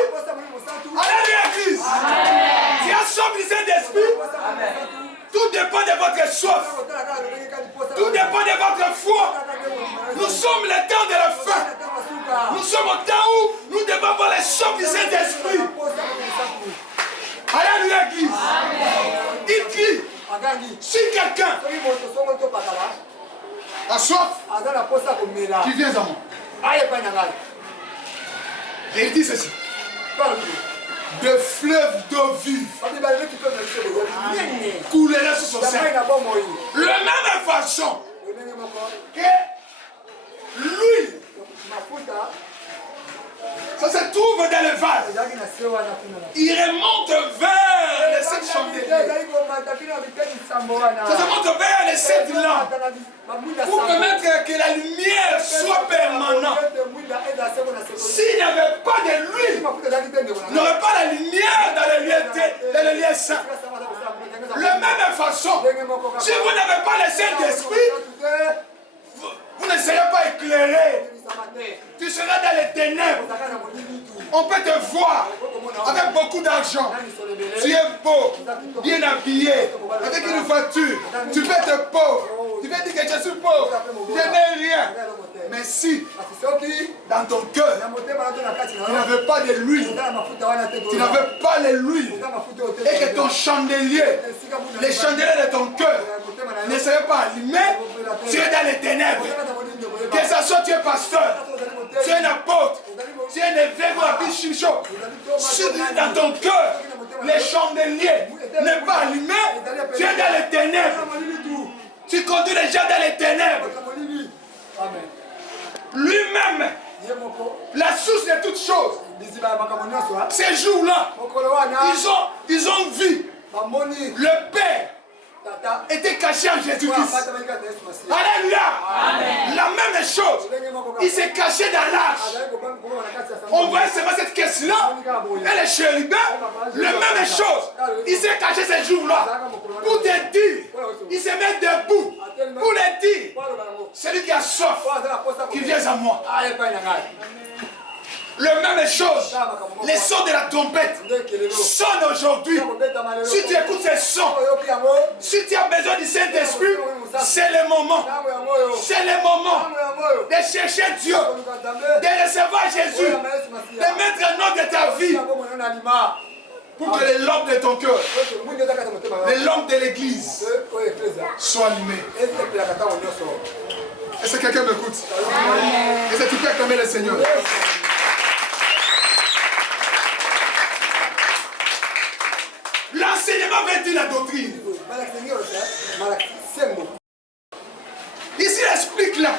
allez à l'église. Tu as soif du Saint-Esprit, tout dépend de votre soif. Tout dépend de votre foi. Nous sommes le temps de la fin. Nous sommes au temps où nous devons avoir les soif du Saint-Esprit. Allez à l'église. Il crie. Si quelqu'un a soif, qui vient à moi. Et il dit ceci. De fleuves d'eau vive coulera sur son sein. De la même façon que l'huile, ça se trouve dans le vase. Il remonte vers les sept chandeliers. Ça se monte vers les sept lampes. Pour permettre que la lumière soit permanente. S'il n'y avait pas de l'huile, il n'y aurait pas la lumière dans le lieu saint. De la même façon, si vous n'avez pas le Saint-Esprit, vous ne serez pas éclairé. Tu seras dans les ténèbres. On peut te voir avec beaucoup d'argent. Tu es beau, bien habillé, avec une voiture. Tu peux être pauvre. Tu peux dire que je suis pauvre. Je n'ai rien. Mais si, dans ton cœur, tu n'avais pas de l'huile, tu n'avais pas de l'huile, et que ton chandelier, les chandeliers de ton cœur ne seraient pas allumés, tu es dans les ténèbres. Que ce soit tu es pasteur, tu es un apôtre, tu es un évêque ou un bichichot, si dans ton cœur, les chandeliers n'est pas allumés, tu es dans les ténèbres. Tu conduis les gens dans les ténèbres. Lui-même, la source de toutes choses. Ces jours-là, ils ont vu le Père était caché en Jésus-Christ. Alléluia. La même chose. Il s'est caché dans l'arche. On voit seulement cette caisse-là. Et les chérubins, la même chose. Il s'est caché ces jours-là. Pour te dire, il se met debout. Pour te dire, celui qui a soif, qui vient à moi. La même chose, les sons de la trompette sonnent aujourd'hui. Si tu écoutes ces sons, si tu as besoin du Saint-Esprit, c'est le moment. C'est le moment de chercher Dieu, de recevoir Jésus, de mettre un nom de ta vie pour que les lampes de ton cœur, les lampes de l'église soient allumées. Est-ce que quelqu'un m'écoute? Est-ce que tu peux acclamer le Seigneur? L'enseignement veut dire la doctrine. Ici, il explique la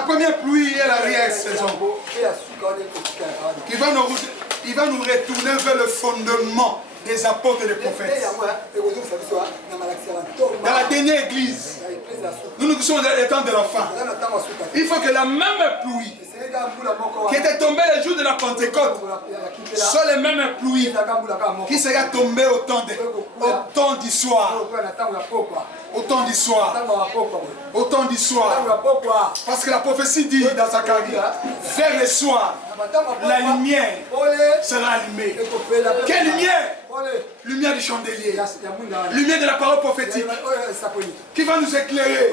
première pluie et l'arrière-saison. Il va nous retourner vers le fondement des apôtres et des prophètes. Dans la dernière église, nous sommes dans les temps de la fin. Il faut que la même pluie qui était tombée le jour de la Pentecôte soit les mêmes pluies qui sera tombée au temps du soir. Au temps du soir. Au temps du soir. Parce que la prophétie dit dans Zacharie, vers le soir, la lumière sera allumée. Quelle lumière? Lumière du chandelier. Lumière de la parole prophétique qui va nous éclairer.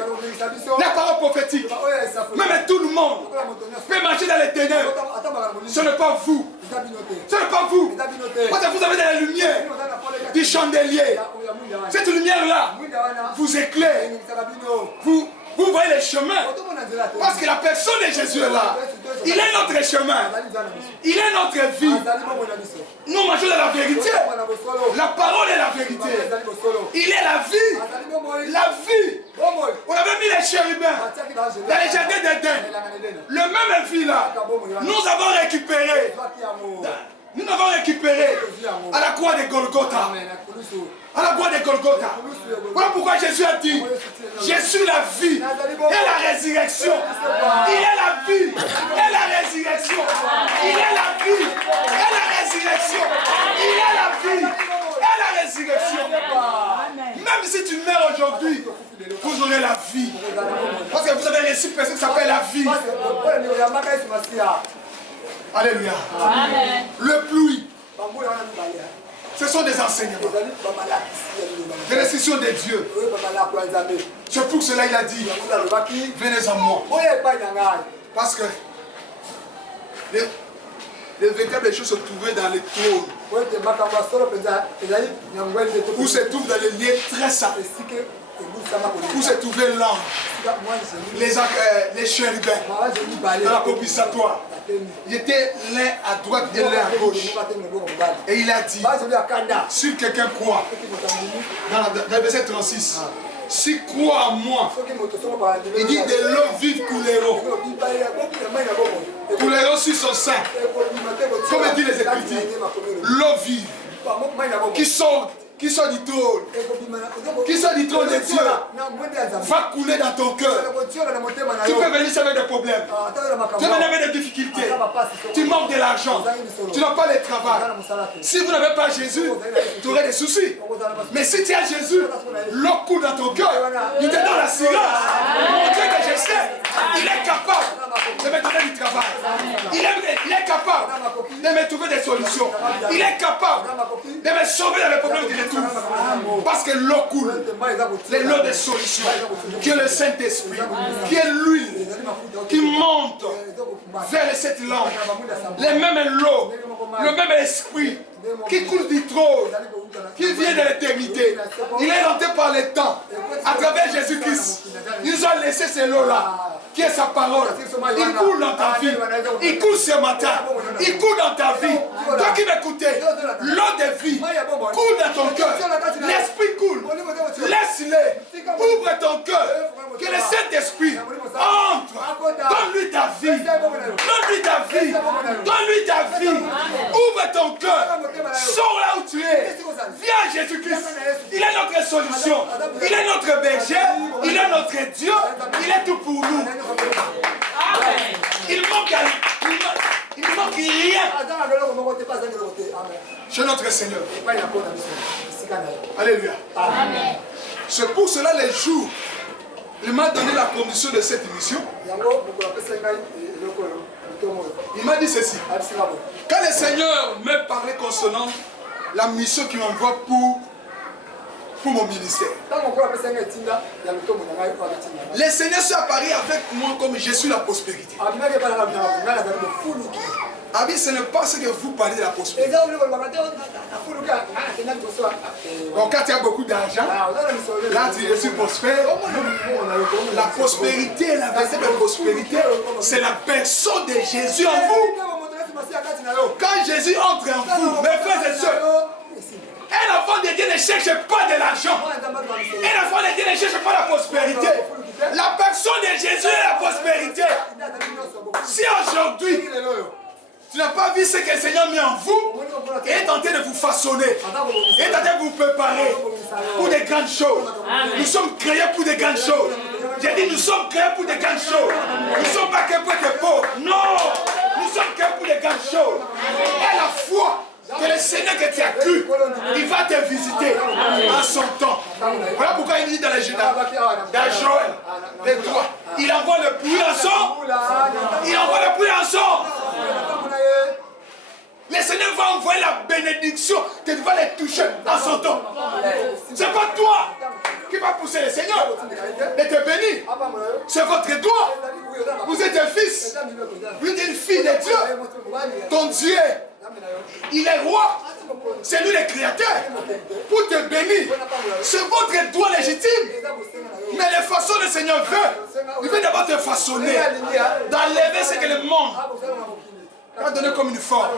La parole prophétique. Même tout le monde peut marcher dans les ténèbres. Ce n'est pas vous. Ce n'est pas vous. Parce que vous avez de la lumière du chandelier. Cette lumière-là vous éclaire. Vous voyez les chemins. Parce que la personne de Jésus est là. Il est notre chemin. Il est notre vie. Nous marchons dans la vérité. La parole est la vérité. Il est la vie. La vie. On avait mis les chérubins dans les jardins d'Éden. Le même vie là. Nous avons récupéré. Nous l'avons récupéré à la croix de Golgotha. À la croix de Golgotha. Voilà pourquoi Jésus a dit, je suis la vie et la résurrection. Il est la vie et la résurrection. Il est la vie et la résurrection. Il est la vie et la résurrection. Même si tu meurs aujourd'hui, vous aurez la vie. Parce que vous avez reçu quelque chose qui s'appelle la vie. Alléluia. Amen. Le pluie. Ce sont des enseignements. Des restrictions de Dieu. C'est pour cela qu'il a dit, venez à moi. Parce que les véritables choses se trouvaient dans les trônes. Où se trouvent dans les lieux très saints. Où se trouvait l'ange, les chérubins, dans la propitiatoire. Il était l'un à droite et l'un à gauche. Et il a dit, si quelqu'un croit, dans le verset 36, si croit à moi, il dit de l'eau vive couleront. Couleront sur son sein. Comme dit les Écritures, l'eau vive qui sort du trône, de Dieu, va couler dans ton cœur. Tu peux venir avec des problèmes, tu peux venir avec des difficultés, tu manques de l'argent, tu n'as pas de travail. Si vous n'avez pas Jésus, tu aurais des soucis. Mais si tu as Jésus, l'eau coule dans ton cœur, il te donne l'assurance. Mon Dieu que je sais, il est capable de me donner du travail. Il est capable de me trouver des solutions. Il est capable de me sauver dans les problèmes qu'il trouve. Parce que l'eau coule, c'est l'eau des solutions, qui est le Saint-Esprit, qui est l'huile, qui monte vers cette lampe. Les mêmes l'eau, le même esprit qui coule du trône, qui vient de l'éternité. Il est rentré par le temps, à travers Jésus-Christ. Ils ont laissé ces lots-là, qui est sa parole. Il coule dans ta vie. Il coule ce matin. Il coule dans ta vie. Toi qui m'écoutez, l'eau de vie coule dans ton cœur. L'esprit coule. Laisse-le. Ouvre ton cœur. Que le Saint-Esprit entre. Donne-lui ta vie. est notre berger, il est notre Dieu, il est tout pour nous. Il manque rien chez notre Seigneur. Alléluia. C'est pour cela les jours, il m'a donné la commission de cette mission. Il m'a dit ceci. Quand le Seigneur me parlait concernant la mission qu'il m'envoie pour mon ministère, le Seigneur s'est apparu avec moi comme je suis la prospérité. Abi, ce n'est pas ce que vous parlez de la prospérité. Donc quand tu as beaucoup d'argent, là tu suis prospère. La prospérité, la véritable prospérité, c'est la personne de Jésus en vous. Quand Jésus entre en vous, mes frères et sœurs, un enfant de Dieu ne cherche pas de l'argent. Un enfant de Dieu ne cherche pas la prospérité. La personne de Jésus est la prospérité. Si aujourd'hui, tu n'as pas vu ce que le Seigneur met en vous, il est en train de vous façonner, il est en train de vous préparer pour des grandes choses. Nous sommes créés pour des grandes choses. J'ai dit, nous sommes créés pour des grandes choses. Nous ne sommes pas créés pour être pauvres. Non, nous sommes créés pour des grandes choses. Et la foi que le Seigneur que tu as cru, il va te visiter en son temps. Voilà pourquoi il dit dans Joël 23, il envoie le pluie en son. Il envoie le pluie en son. Le Seigneur va envoyer la bénédiction que tu vas les toucher en son temps. C'est pas toi qui va pousser le Seigneur de te bénir. C'est votre droit. Vous êtes un fils. Vous êtes une fille de Dieu. Ton Dieu, il est roi. C'est lui le créateur. Pour te bénir. C'est votre droit légitime. Mais la façon le Seigneur veut, il veut d'abord te façonner, d'enlever ce que le monde a donné comme une forme.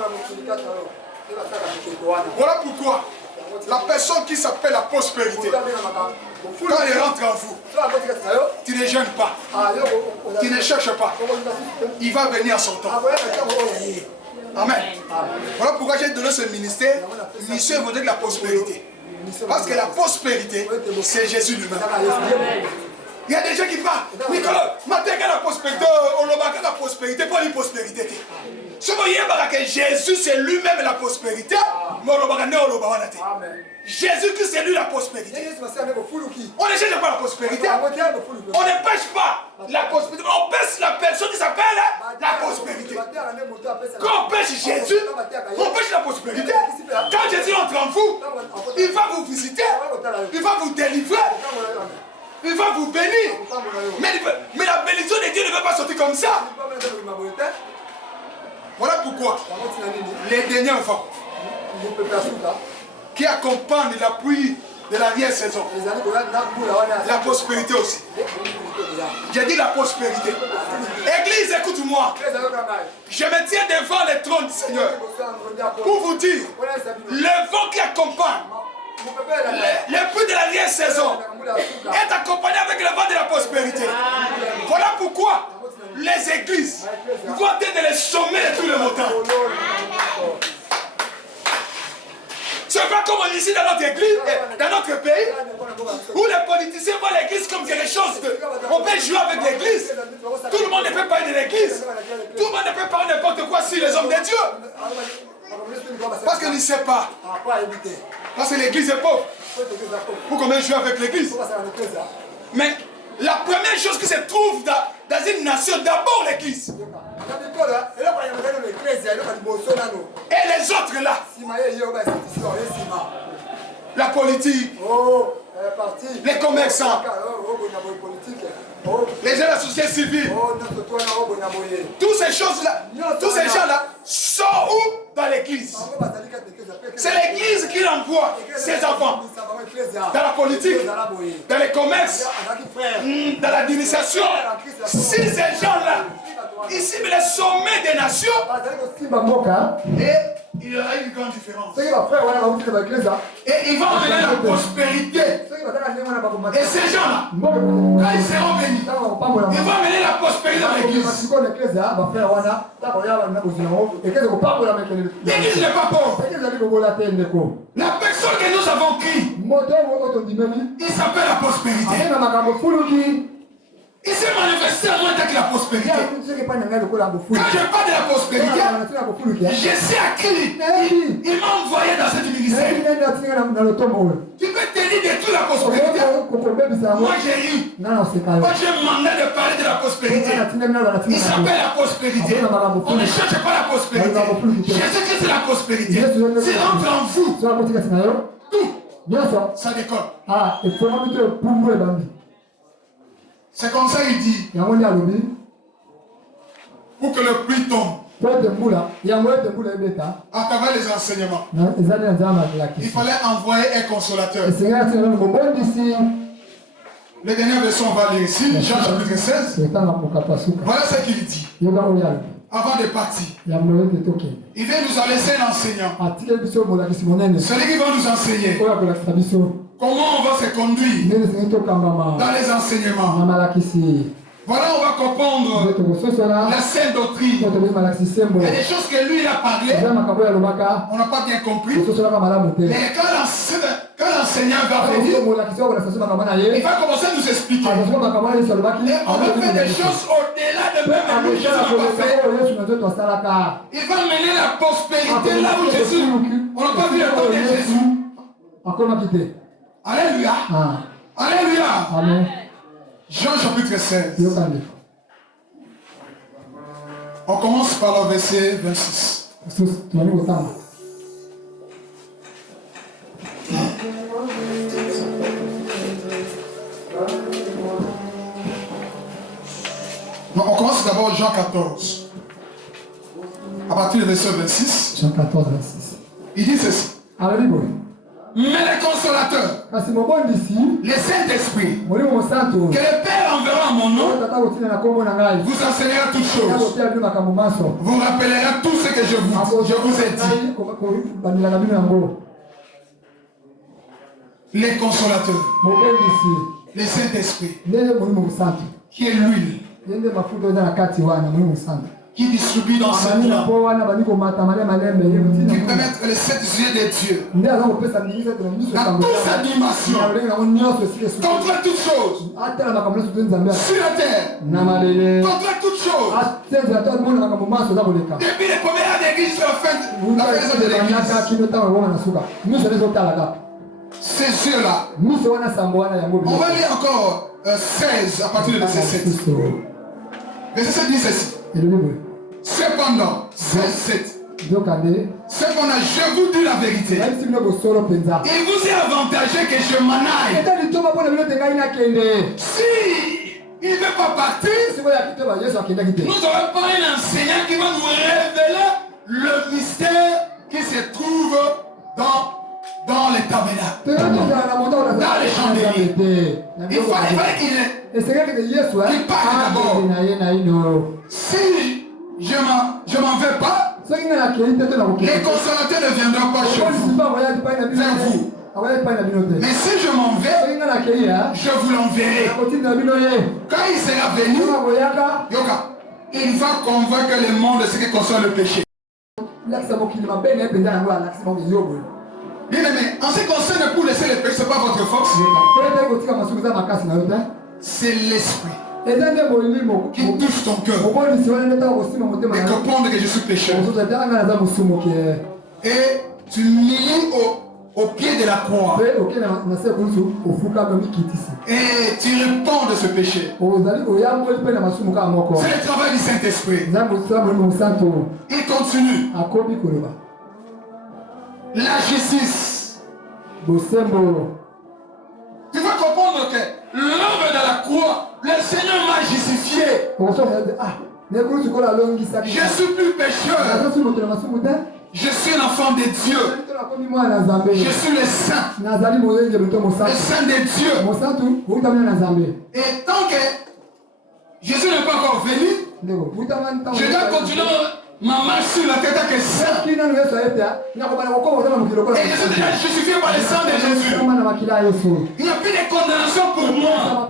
Voilà pourquoi la personne qui s'appelle la prospérité, quand elle rentre en vous, tu ne gênes pas, tu ne cherches pas, il va venir à son temps. Amen. Voilà pourquoi j'ai donné ce ministère, mission de la prospérité. Parce que la prospérité, c'est Jésus lui-même. Il y a des gens qui parlent, Nicolas, la prospérité, on la prospérité, pas une prospérité. Ce que Jésus, c'est lui-même la prospérité, mais Jésus Christ, c'est lui la prospérité. On ne cherche pas la prospérité. On ne pêche pas la prospérité. On pêche la personne qui s'appelle la prospérité. Quand on pêche Jésus, on pêche la prospérité. Quand Jésus entre en vous, il va vous visiter, il va vous délivrer, il va vous bénir. Mais la bénédiction de Dieu ne va pas sortir comme ça. Voilà pourquoi les derniers enfants qui accompagnent l'appui de l'arrière-saison, la prospérité aussi. J'ai dit la prospérité. Église, écoute-moi. Je me tiens devant le trône du Seigneur pour vous dire, le vent qui accompagne le puits de l'arrière-saison est accompagné avec le vent de la prospérité. Voilà pourquoi les églises vont atteindre les sommets de tous les montants. C'est pas comme ici dans notre église, dans notre pays, où les politiciens voient l'église comme quelque chose de... On peut jouer avec l'église. Tout le monde ne peut pas parler de l'église. Tout le monde ne peut pas parler n'importe quoi si les hommes de Dieu. Parce qu'il ne sait pas. Parce que l'église est pauvre. Pour qu'on puisse jouer avec l'église. Mais la première chose qui se trouve dans une nation, d'abord l'église. Et les autres là. La politique. Les commerçants. Les gens de la société civile. Toutes ces choses-là, tous ces gens-là sont où? Dans l'église. C'est l'église qui envoie ses enfants. Dans la politique, dans les commerces, dans l'administration. Si ces gens-là, ici, mais les sommets des nations, et il y aura une grande différence. Et ils vont amener la prospérité. Et ces gens-là, quand ils seront bénis, ils vont amener la prospérité dans l'église. L'église n'est pas pauvre. La personne que nous avons pris, Il s'appelle la prospérité. Il s'est manifesté à moi avec la prospérité. Quand je parle de la prospérité, je sais à qui il m'a envoyé dans cette ministère. Tu peux te dire de toute la prospérité. Moi j'ai eu. Moi j'ai mandat de parler de la prospérité. Il s'appelle la prospérité. On ne cherche pas la prospérité. Jésus Christ c'est la prospérité. C'est entre en vous. Tout. Ça décolle. C'est comme ça il dit. Pour que le pluie tombe. À travers les enseignements. Il fallait envoyer un consolateur. Les dernières versions, on va lire ici, Jean chapitre 16. Voilà ce qu'il dit. Avant de partir, il vient nous en laisser un enseignant. Celui qui va nous enseigner comment on va se conduire dans les enseignements. Voilà, on va comprendre la sainte doctrine. Il y a des choses que lui il a parlé, on n'a pas bien compris. Mais quand l'enseignant va venir, il va commencer à nous expliquer. Et on va faire des choses au-delà de même ce que Jésus n'a pas fait. Il va mener la prospérité là où Jésus, on n'a pas vu encore de Jésus. Alléluia. Alléluia. Amen. Jean chapitre 16. On commence par le verset 26. Non, on commence d'abord Jean 14. À partir du verset 26. Jean 14, 26. Il dit ceci. Mais le consolateur, le Saint-Esprit, que le Père enverra en mon nom, vous enseignera toutes choses, vous rappellera tout ce que je vous ai dit. Les consolateurs, le Saint-Esprit, qui est l'huile, qui distribue dans ce monde, qui permet les 7 yeux de Dieu dans toute sa dimension, contre toutes choses, sur la terre, contre toutes choses, depuis les premières églises sur la fin de l'église. Ces yeux-là, on va lire encore 16 à partir du verset 7. Verset 7 dit ceci. Cependant, 16, 7. Cependant, je vous dis la vérité. Il vous est avantageux que je m'en aille. Si il ne veut pas partir, nous n'aurons pas un enseignant qui va nous révéler le mystère qui se trouve dans les tabernacles, dans les chandeliers. Il fallait qu'il parte d'abord. Si je m'en vais pas, les consolateurs ne viendront pas chez vous, vers vous. Mais si je m'en vais, je vous l'enverrai. Quand il sera venu, il va convaincre le monde de ce qui concerne le péché. Bien aimé, en ce qui concerne pour laisser le péché, ce n'est pas votre force. C'est l'esprit qui touche ton cœur et comprendre que je suis pécheur. Et tu m'humiles au pied de la croix et tu réponds de ce péché. C'est le travail du Saint-Esprit. Il continue. La justice. Tu vas comprendre que l'homme de la croix, le Seigneur m'a justifié. Je suis plus pécheur. Je suis un enfant de Dieu. Je suis le saint. Le saint de Dieu. Et tant que Jésus n'est pas encore venu, je dois continuer ma main sur la tête que saint. Et je suis déjà justifié par le sang de Jésus. Il n'y a plus de condamnation pour moi.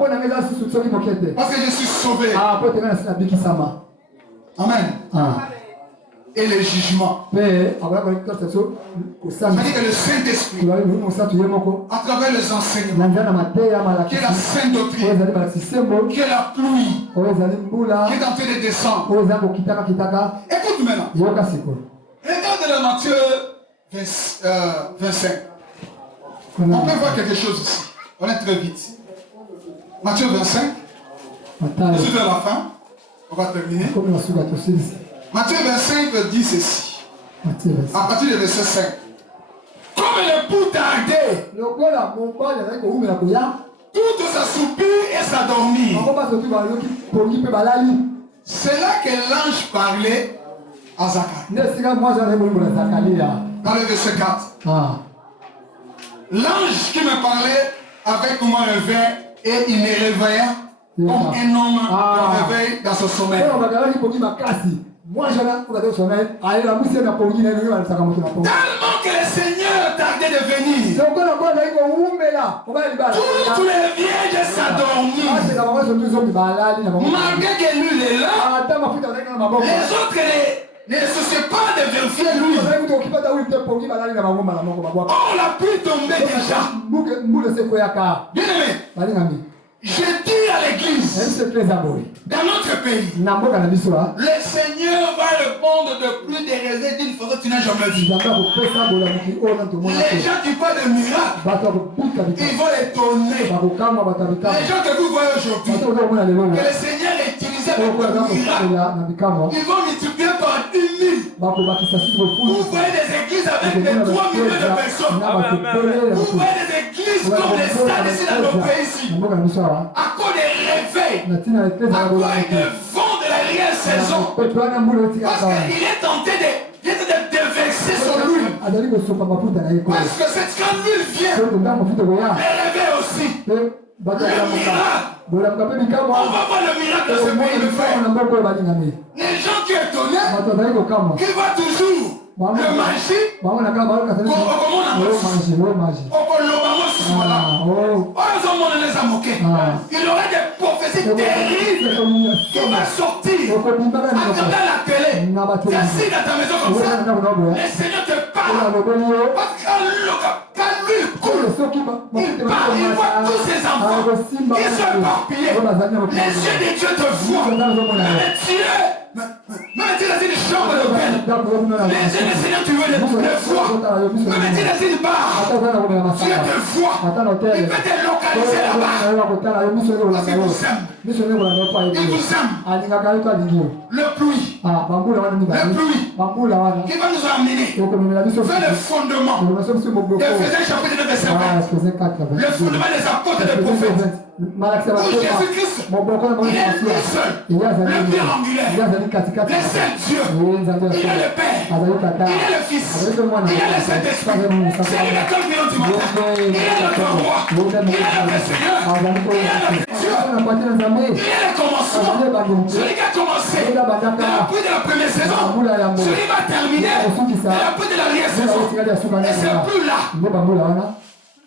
Parce que je suis sauvé. Amen. et le jugement. C'est-à-dire que le Saint-Esprit, à travers les enseignements, qui est la sainte doctrine, qui est la pluie, qui est en train de descendre. Écoute maintenant. Regarde le Matthieu 25. On peut voir quelque chose ici. On est très vite. Matthieu 25. Je suis vers la fin. On va terminer. Matthieu 25 dit ceci. À partir du verset 5. Comme l'époux tardait, tout s'assoupir et s'endormir. C'est là que l'ange parlait à Zacharie. Dans le verset 4. L'ange qui me parlait avec mon réveil et il me réveilla comme un homme qui réveille dans son sommeil. Tellement que le Seigneur tardait de venir. Tous les vierges s'endormirent. Malgré que lui est là, les autres ne se sont pas de vérifier lui. Oh, la pluie tombait déjà. Bien aimé. Je dis à l'église, dans notre pays, le Seigneur va répondre de plus des raisins d'une façon que tu n'as jamais vu. Les gens qui parlent de miracles, ils vont les tourner. Les gens que vous voyez aujourd'hui, que le Seigneur a utilisé pour le miracle, ils vont multiplier par 1000. Vous voyez des églises avec des 3 millions de personnes. Vous voyez des églises comme les stades ici dans nos pays ici. À cause des réveils, à cause du vent de la réelle saison. Parce qu'il est tenté de déverser sur lui. Parce que c'est quand l'huile vient, les réveils aussi. Le miracle. On va voir le miracle de ce pays de faire. Les gens qui sont étonnés, qui voient toujours le magie, comment on appelle il aurait des prophéties terribles qui vont sortir à travers la télé. Tu es assis dans ta maison comme ça, le Seigneur te parle. Parce que quand lui coule, il parle, il voit tous ses enfants qui sont éparpillés. Les yeux de Dieu te voient. Mais Dieu, même si c'est une chambre de peine, les yeux du Seigneur, tu veux les voir. Même si c'est une barre, Dieu te voit. Il peut te localiser là-bas. Parce qu'il vous aime. Il vous aime. Le pluie. Le pluie qui va nous amener vers le fondement d'Éphésiens chapitre 9 verset 20. Le fondement des apôtres et des prophètes. Où Jésus-Christ, il est lui seul, le pierre angulaire, le seul Dieu, il est le Père, il est le Fils, il est le Saint-Esprit, c'est lui l'école qui du matin, il est notre roi, il est notre Seigneur, il est notre Dieu, il est le commencement, celui qui a commencé depuis de la première saison, celui qui va terminer depuis de la dernière saison, et c'est plus là.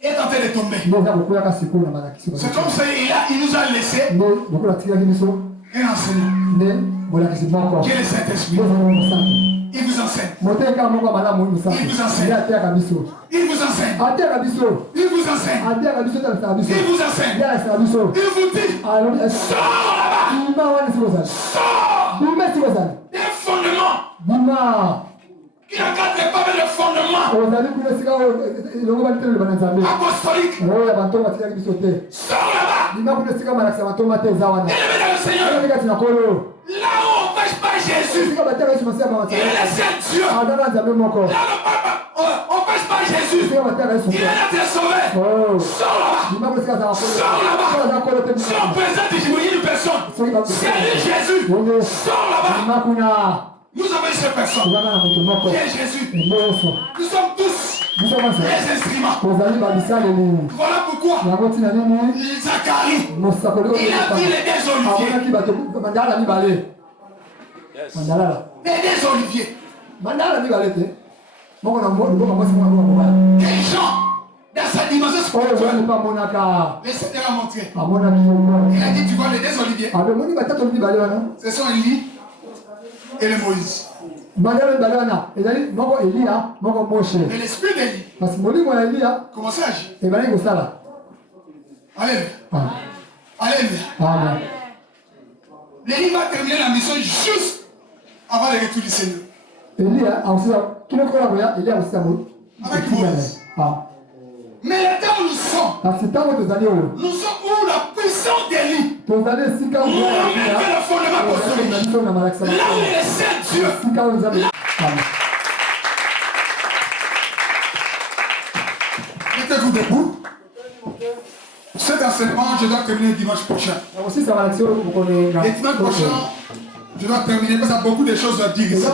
Est en train de tomber. C'est comme ça, il nous a laissé un enseignant qui est le Saint-Esprit. Il vous enseigne. Il vous enseigne. Il vous enseigne. Il vous enseigne. Il vous enseigne. Il vous dit, sors là-bas. Sors. Des fondements. Il n'encadre pas le fondement apostolique. Sors là-bas. Élevé dans le Seigneur. Là où on ne pêche pas Jésus, il est le seul Dieu. Là où on ne pêche pas Jésus, il est notre sauveur. Sors là-bas. Sors là-bas. Si on présente une personne, c'est lui Jésus. Sors là-bas. Nous avons une seule personne qui est Jésus. Nous sommes tous les instruments. Voilà pourquoi Zacharie, il a pris les deux oliviers. Les deux oliviers. Quel genre dans sa dimension spirituelle le Seigneur a montré. Il a dit, tu vois les deux oliviers. Ce sont Élie et le Moïse. Et l'esprit d'Élie commençait à agir. Alléluia. Alléluia. L'Élie va terminer la mission juste avant le retour du Seigneur. Avec Moïse. Mais le temps où nous sommes où la puissance d'Élie remet le fondement apostolique. Là où il est Saint Dieu. Mettez-vous debout. Cet enseignement, je dois terminer dimanche prochain. Et dimanche prochain, je dois terminer parce qu'il y a beaucoup de choses à dire ici.